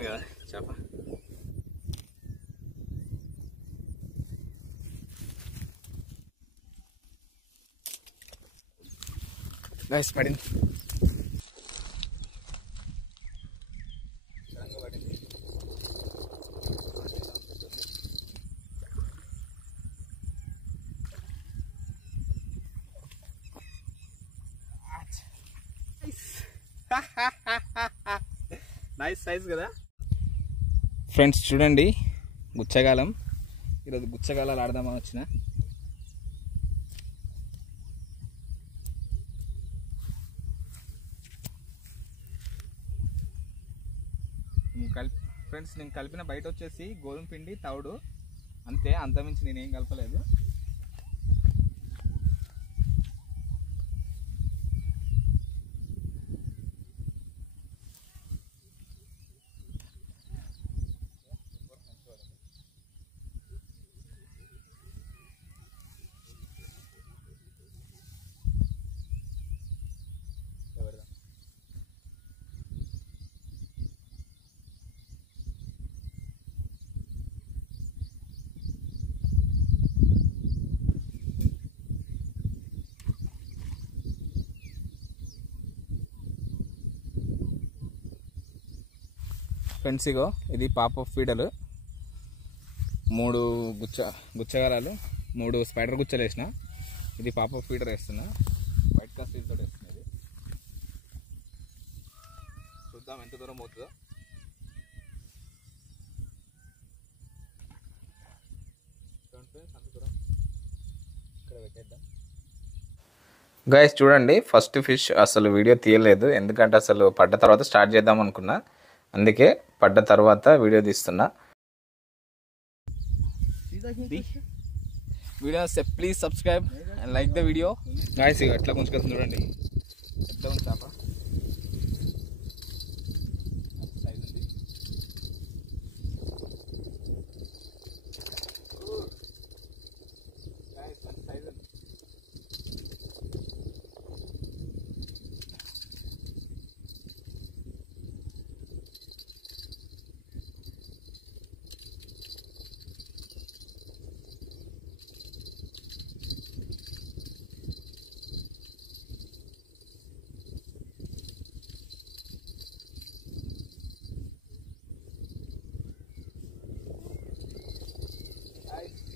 వచ్చింది కదా చేప. గైస్ పడింది. నైస్ సైజ్ కదా ఫ్రెండ్స్. చూడండి గుచ్చగాలం. ఈరోజు గుచ్చగాలాలు ఆడదామని వచ్చిన. ఫ్రెండ్స్ నేను కలిపిన బయట వచ్చేసి గోధుమ పిండి తవుడు అంతే, అంతమించి నేనేం కలపలేదు. ఫ్రెండ్స్ ఇగో ఇది పాపప్ ఫీడలు. 3 గుచ్చగారాలు 3 స్పైడర్ గుచ్చలు వేసిన. ఇది పాపప్ ఫీడర్ వేస్తున్నా. వైట్ కాస్టీల్ తోటి వేస్తున్నది. చూద్దాం ఎంత దూరం పోతుందో. అంత దూరం ఇక్కడ పెట్టేద్దాం. గైస్ చూడండి ఫస్ట్ ఫిష్ అసలు వీడియో తీయలేదు, ఎందుకంటే అసలు పడ్డ తర్వాత స్టార్ట్ చేద్దాం అనుకున్నా. అందుకే పడ్డ తర్వాత వీడియో తీస్తున్నా. Video please subscribe and like the video. Guys ఇక ఎట్లా కొంచెం చూడండి ఎట్లా ఉంది చేప.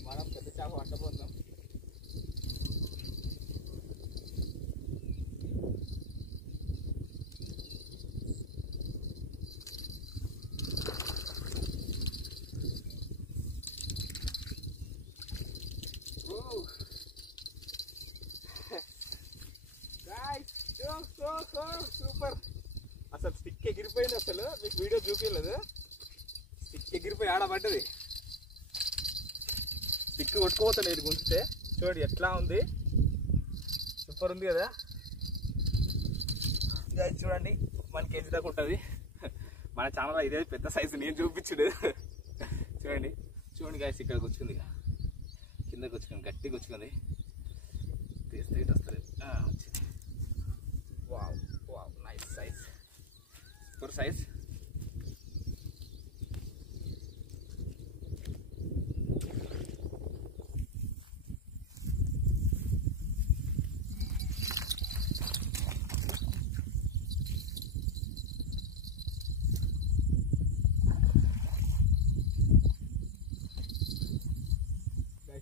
మనం పెద్ద చేప వంటపోతున్నాం. సూపర్. అసలు స్టిక్ ఎగిరిపోయింది. అసలు మీకు వీడియో చూపించలేదు. స్టిక్ ఎగిరిపోయి ఆడబడ్డది. స్టిక్ కొట్టుకోవట్లేదు గుంజితే. చూడండి ఎట్లా ఉంది, సూపర్ ఉంది కదా. చూడండి 1 kg దాకా ఉంటుంది. మన ఛానల్లో ఇదే పెద్ద సైజు నేను చూపించుడు. చూడండి చూడండి గాయస్ ఇక్కడ కూర్చుంది, కిందకి వచ్చుకుంది, గట్టిగా వచ్చుకుంది. తీస్తే ఇటు వస్తుంది. వచ్చింది. Wow wow nice size, super size.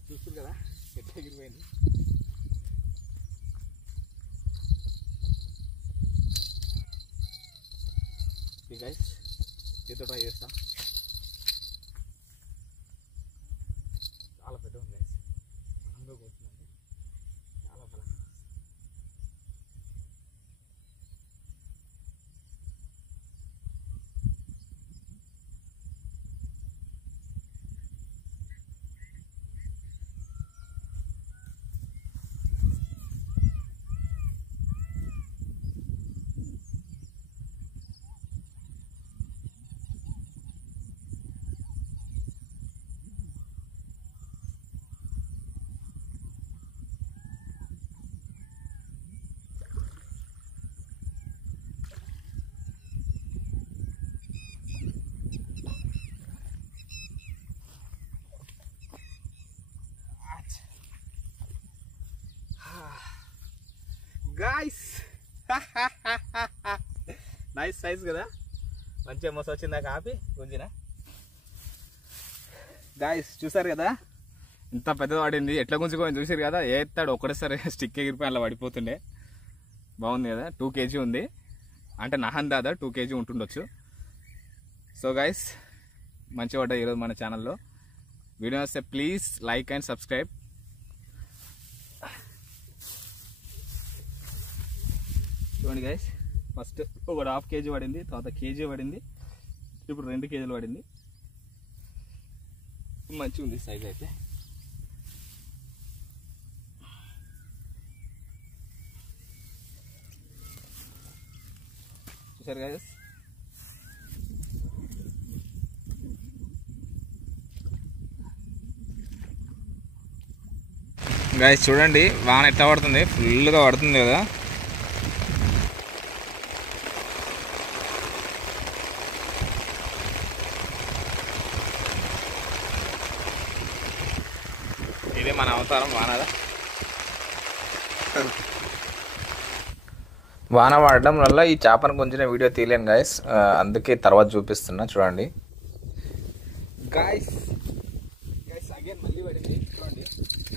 చూస్తుంది కదా ఎట్లా ఎగిరిపోయింది. గైస్ చేతో ట్రై చేస్తా. చాలా పెద్ద ఉంది గైస్. బలంగా కూర్చుందండి, చాలా బలంగా. గాయ్స్ నైస్ సైజ్ కదా, మంచిగా మస్తు వచ్చిందా కాపీ గుంజిన. గాయ్స్ చూసారు కదా ఇంత పెద్దది పడింది, ఎట్లా గుంజుకోని చూసారు కదా. ఏస్తాడు ఒకటేసారి స్టిక్ ఎగిరిపోయి అలా పడిపోతుండే. బాగుంది కదా, 2 kg ఉంది అంటే నహన్ దాదా 2 kg ఉంటుండొచ్చు. సో గైస్ మంచిగా పడ్డా ఈరోజు మన ఛానల్లో. వీడియో వస్తే ప్లీజ్ లైక్ అండ్ సబ్స్క్రైబ్. చూడండి గైస్, ఫస్ట్ ఒక 1/2 kg పడింది, తర్వాత కేజీ పడింది, ఇప్పుడు 2 kg పడింది. మంచిగా ఉంది సైజ్ అయితే. చూసారు గైస్, గైస్ చూడండి వాన ఎట్లా పడుతుంది, ఫుల్గా పడుతుంది కదా. ఇదే మన అవతారం వానదా. వాన పడడం వల్ల ఈ చేపను కొంచెం వీడియో తీయలేను గైస్, అందుకే తర్వాత చూపిస్తున్నా. చూడండి గైస్, గైస్ అగైన్ మళ్ళీ పడింది. చూడండి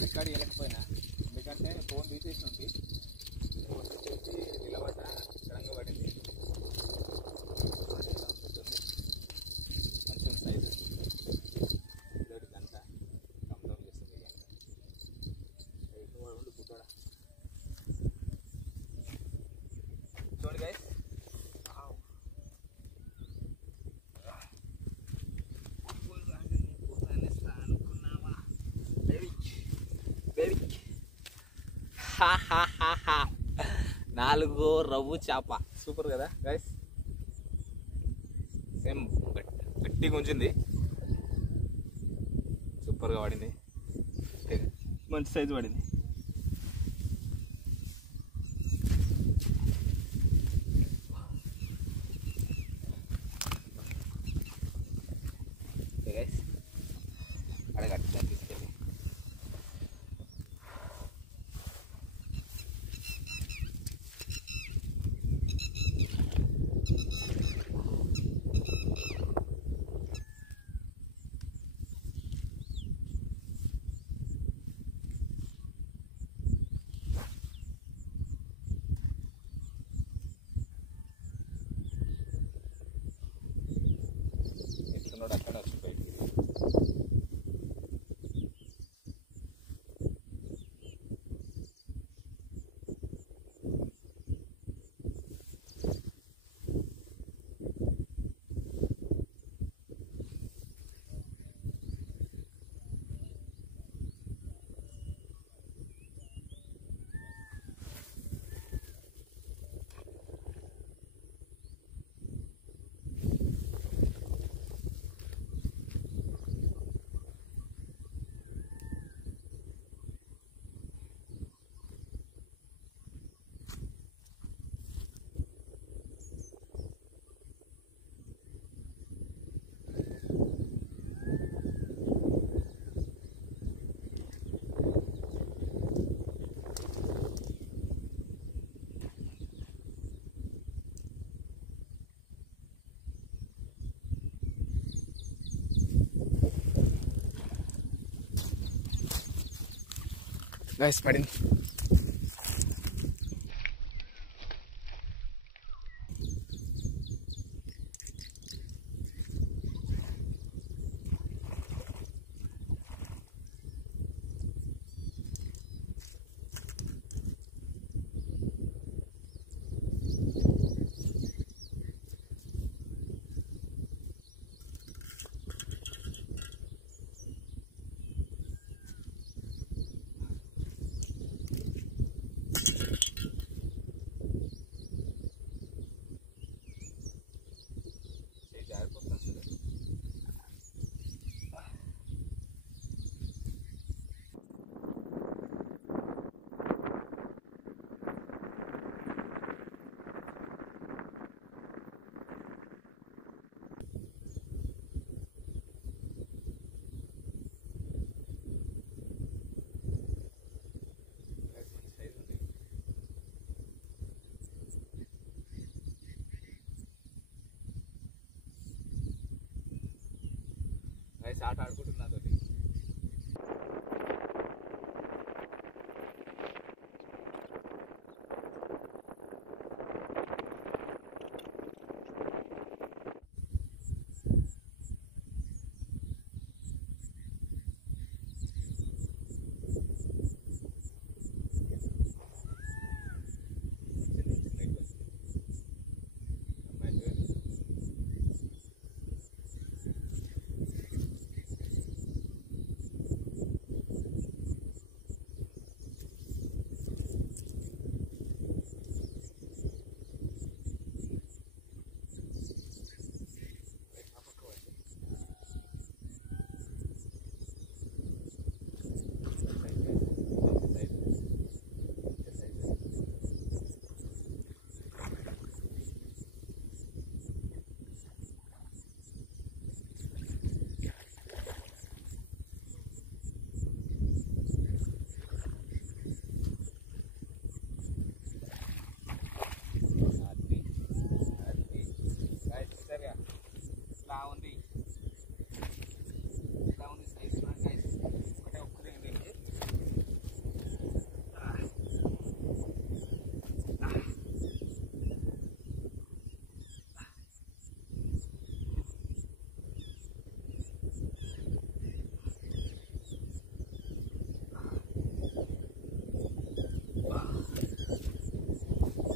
ఇక్కడ వెళ్ళకపోయినా, ఎందుకంటే ఫోన్ తీసేసి ఉంది, వచ్చేసి నిలబడ్డ రంగు పడింది. మంచి సైజు ఇదొకటి గంట కంప్లీట్ చేస్తుంది. పుట్టడా చూడండి గైస్, నాలుగు రవ్వు చేప సూపర్ కదా గైస్. సేమ్ గట్టిగా ఉంచింది, సూపర్గా పడింది, మంచి సైజు పడింది. గైస్ అడగట్లా తీసుకెళ్ళి ఎట్లున్నాడు అక్కడ వచ్చి బయటికి. గైస్ పడింది. గైస్ ఆట ఆడుకుంటున్నా తోటి.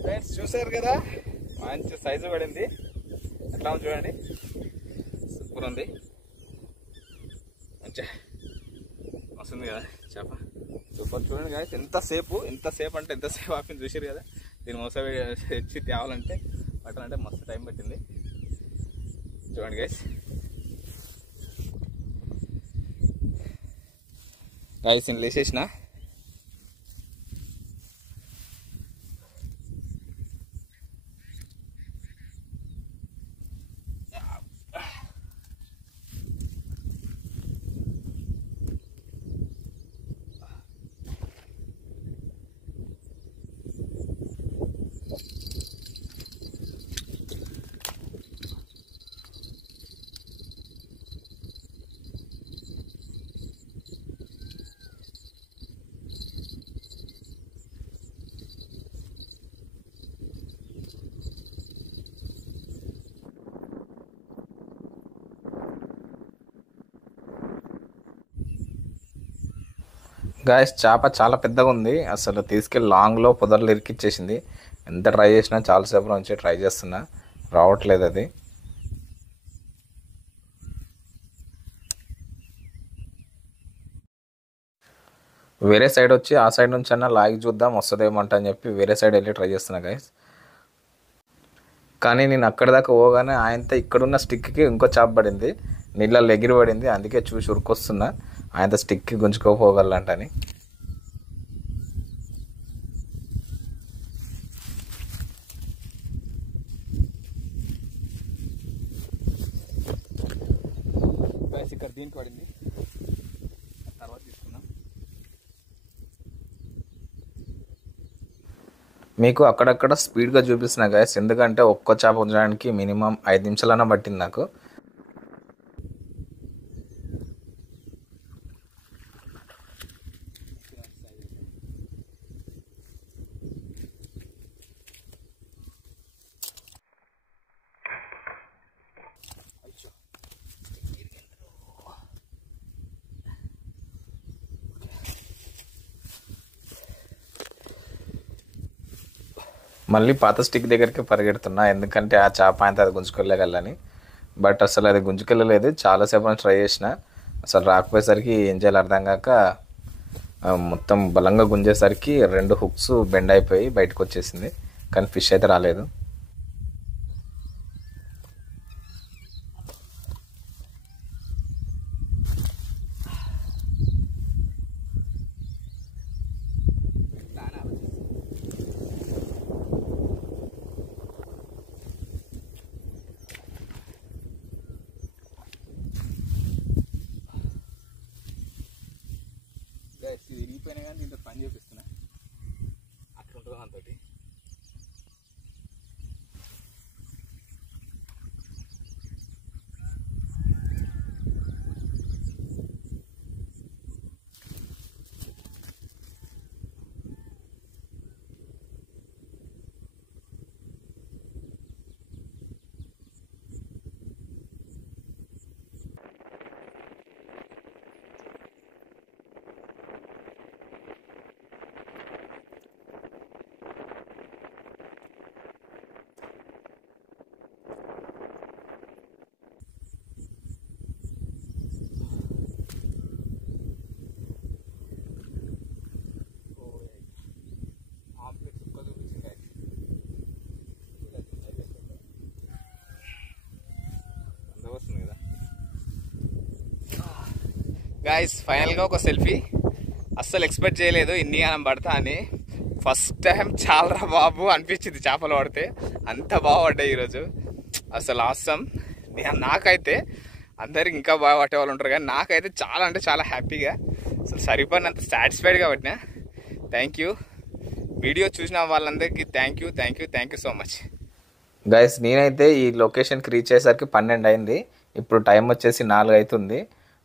ఫ్రెండ్స్ చూసారు కదా, మంచి సైజు పడింది. ఎట్లా ఉంది చూడండి, సూపర్ ఉంది. మంచిగా వస్తుంది కదా చేప, సూపర్. చూడండి గాయస్ ఎంతసేపు అంటే ఎంతసేపు ఆపింది చూసారు కదా. దీన్ని మోస తెచ్చి తేవాలంటే పట్టాలంటే మస్తు టైం పట్టింది. చూడండి గాయస్, నేను లేచేసిన. గాయస్ చేప చాలా పెద్దగా ఉంది, అసలు తీసుకెళ్ళి లాంగ్లో పొదర్లు ఇరికిచ్చేసింది. ఎంత ట్రై చేసినా చాలాసేపు నుంచి ట్రై చేస్తున్నా, రావట్లేదు అది. వేరే సైడ్ వచ్చి ఆ సైడ్ నుంచి అన్నా లాగి చూద్దాం వస్తుందేమంట అని చెప్పి వేరే సైడ్ వెళ్ళి ట్రై చేస్తున్నా గాయస్. కానీ నేను అక్కడి దాకా పోగానే ఆయనతో ఇక్కడున్న స్టిక్కి ఇంకో చేప పడింది, నీళ్ళల్లో ఎగిరి పడింది. అందుకే చూసి ఉరికొస్తున్నా, ఆయనతో స్టిక్కి గుంజుకోపోగలంటని. ఇక్కడ దీనికి పడింది, తర్వాత తీసుకున్నాం. మీకు అక్కడక్కడ స్పీడ్గా చూపిస్తున్నా గాయస్, ఎందుకంటే ఒక్క చేప ఉంచడానికి మినిమం 5 నిమిషాలన్నా పట్టింది నాకు. మళ్ళీ పాత స్టిక్ దగ్గరికి పరిగెడుతున్నా, ఎందుకంటే ఆ చేప అయితే అది గుంజుకెళ్ళగలని. బట్ అసలు అది గుంజుకెళ్ళలేదు. చాలాసేపు ట్రై చేసిన, అసలు రాకపోయేసరికి ఏం చేయాలి అర్థం కాక మొత్తం బలంగా గుంజేసరికి 2 హుక్స్ బెండ్ అయిపోయి బయటకు వచ్చేసింది. కానీ ఫిష్ అయితే రాలేదు. ఇది ఇరిగిపోయినా కానీ దీంతో పని చూపిస్తున్నా, అట్లా ఉంటుంది దాంతో. గాయస్ ఫైనల్గా ఒక సెల్ఫీ. అస్సలు ఎక్స్పెక్ట్ చేయలేదు ఇన్ని గానం పడతా అని. ఫస్ట్ టైం చాలా బాబు అనిపించింది చేపలు పడితే, అంత బాగా పడ్డాయి ఈరోజు. అసలు ఆసమ్. నాకైతే అందరికి ఇంకా బాగా పట్టే వాళ్ళు ఉంటారు కానీ నాకైతే చాలా అంటే చాలా హ్యాపీగా, అసలు సరిపోయినంత సాటిస్ఫైడ్గా పట్టినా. Thank you. వీడియో చూసిన వాళ్ళందరికీ thank you so much. Guys నేనైతే ఈ లొకేషన్కి రీచ్ అయ్యేసరికి 12 అయింది. ఇప్పుడు టైం వచ్చేసి 4 అవుతుంది.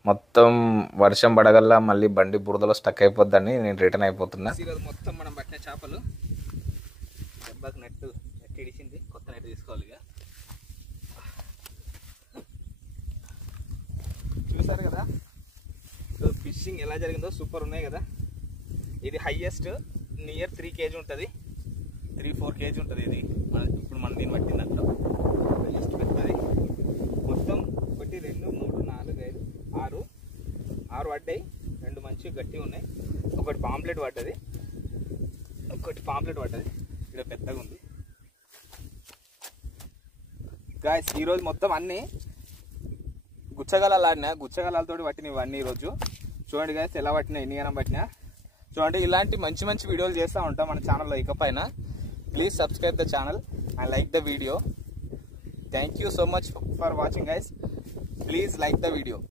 మొత్తం వర్షం పడగల్లా మళ్ళీ బండి బురదలో స్టక్ అయిపోద్దని నేను రిటర్న్ అయిపోతున్నా. ఈరోజు మొత్తం మనం పట్టిన చేపలు దెబ్బకి నెట్ ఇడిచింది, కొత్త నెట్ తీసుకోవాలి. ఇక చూసారు కదా ఫిషింగ్ ఎలా జరిగిందో, సూపర్ ఉన్నాయి కదా. ఇది హైయెస్ట్ నియర్ 3 kg ఉంటుంది, 3-4 kg ఉంటుంది ఇది. ఇప్పుడు మనం దీన్ని పట్టిన దాంట్లో హైయెస్ట్ పెద్దది. మొత్తం 1 2 3 4 5 6 పడ్డాయి. 2 మంచిగా గట్టిగా ఉన్నాయి. ఒకటి పాంప్లెట్ పడ్డది, ఇక్కడ పెద్దగా ఉంది. గాయస్ ఈరోజు మొత్తం అన్నీ గుచ్చగలాలు ఆడినా, గుచ్చగలాలతోటి పట్టిన ఇవన్నీ ఈరోజు. చూడండి గాయస్ ఎలా పట్టినా, ఎన్ని గనం పట్టినా. చూడండి ఇలాంటి మంచి మంచి వీడియోలు చేస్తూ ఉంటాం మన ఛానల్లో. ఇకపైన please subscribe the channel and like the video. Thank you so much for watching guys. Please like the video.